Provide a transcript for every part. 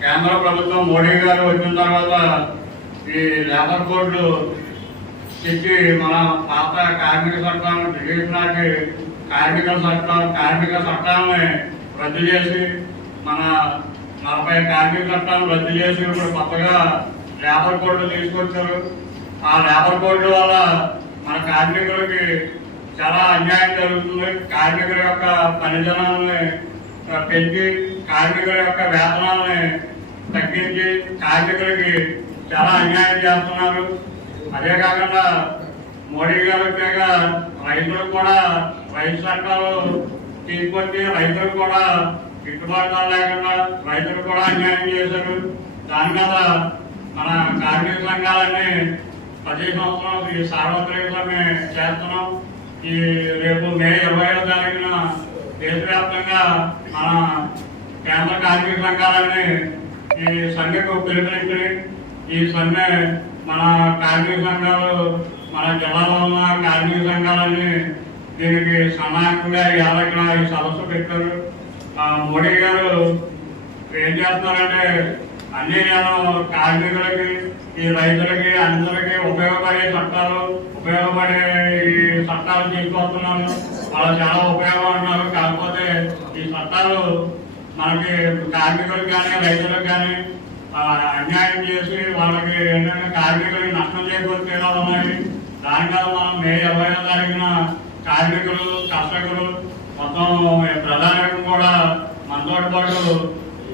కేంద్ర ప్రభుత్వం మోడీ గారు వచ్చిన తర్వాత ఈ లేబర్ కోడ్లు తెచ్చి మన పాత కార్మిక చట్టాలను బ్రిటిష్ నాటి కార్మిక చట్టాలని రద్దు చేసి మన 40 కార్మిక చట్టాలను రద్దు చేసి ఇప్పుడు కొత్తగా లేబర్ కోడ్లు తీసుకొచ్చారు. ఆ లేబర్ కోడ్ల వల్ల మన కార్మికులకి చాలా అన్యాయం జరుగుతుంది. కార్మికుల యొక్క పనిదినాలని పెంచి కార్మికుల యొక్క వేతనాలని తగ్గించి కార్మికులకి చాలా అన్యాయం చేస్తున్నారు. అదే కాకుండా మోడీ గారు వచ్చాక రైతులకు కూడా రైతు చట్టాలు తీసుకొచ్చి రైతులకు కూడా గిట్టుబాటు లేకుండా రైతులకు కూడా అన్యాయం చేశారు. దాని మీద మన కార్మిక సంఘాలన్నీ 10 సంవత్సరాలు ఈ సార్వత్రిక సమ్మె చేస్తున్నాం. ఈ రేపు మే 25వ తారీఖున దేశవ్యాప్తంగా మన కేంద్ర కార్మిక సంఘాలన్నీ ఈ సమ్మెకు పిలుపునిచ్చి ఈ సమ్మె మన కార్మిక సంఘాలు మన జిల్లాలో ఉన్న కార్మిక సంఘాలన్నీ దీనికి సమానంగా ఇక్కడ ఈ సదస్సు పెట్టారు. మోడీ గారు ఏం చేస్తున్నారంటే అన్ని కార్మికులకి ఈ రైతులకి అందరికీ ఉపయోగపడే ఈ చట్టాలు తీసుకొస్తున్నారు. వాళ్ళు చాలా ఉపయోగం అంటున్నారు. కాకపోతే ఈ చట్టాలు మనకి కార్మికులకు కానీ రైతులకు కానీ అన్యాయం చేసి వాళ్ళకి ఏంటంటే కార్మికులకి నష్టం చేకూర్చేలా ఉన్నాయి. దాని మీద మనం మే 25వ తారీఖున కార్మికులు కర్షకులు మొత్తం ప్రధానంగా కూడా మనతో పాటు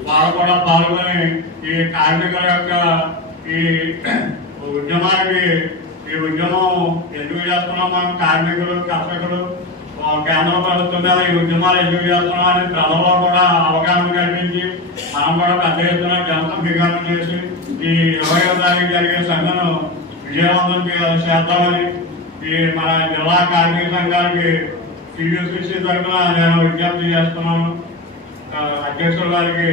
వాళ్ళు కూడా పాల్గొని ఈ కార్మికుల యొక్క ఈ ఉద్యమానికి ఈ ఉద్యమం ఎందుకు చేస్తున్నాం మనం కార్మికులు కర్షకులు కేంద్ర ప్రభుత్వం మీద ఈ ఉద్యమాలు ఎందుకు చేస్తున్నాం అని ప్రజల్లో కూడా అవగాహన కల్పించి మనం కూడా పెద్ద ఎత్తున జనసంఘీకరణ చేసి ఈ 20వ తారీఖు జరిగే సమ్మెను విజయవంతం చేద్దామని ఈ మన జిల్లా కార్మిక సంఘానికి సియూసిసి తరఫున నేను విజ్ఞప్తి చేస్తున్నాను. అధ్యక్షుల గారికి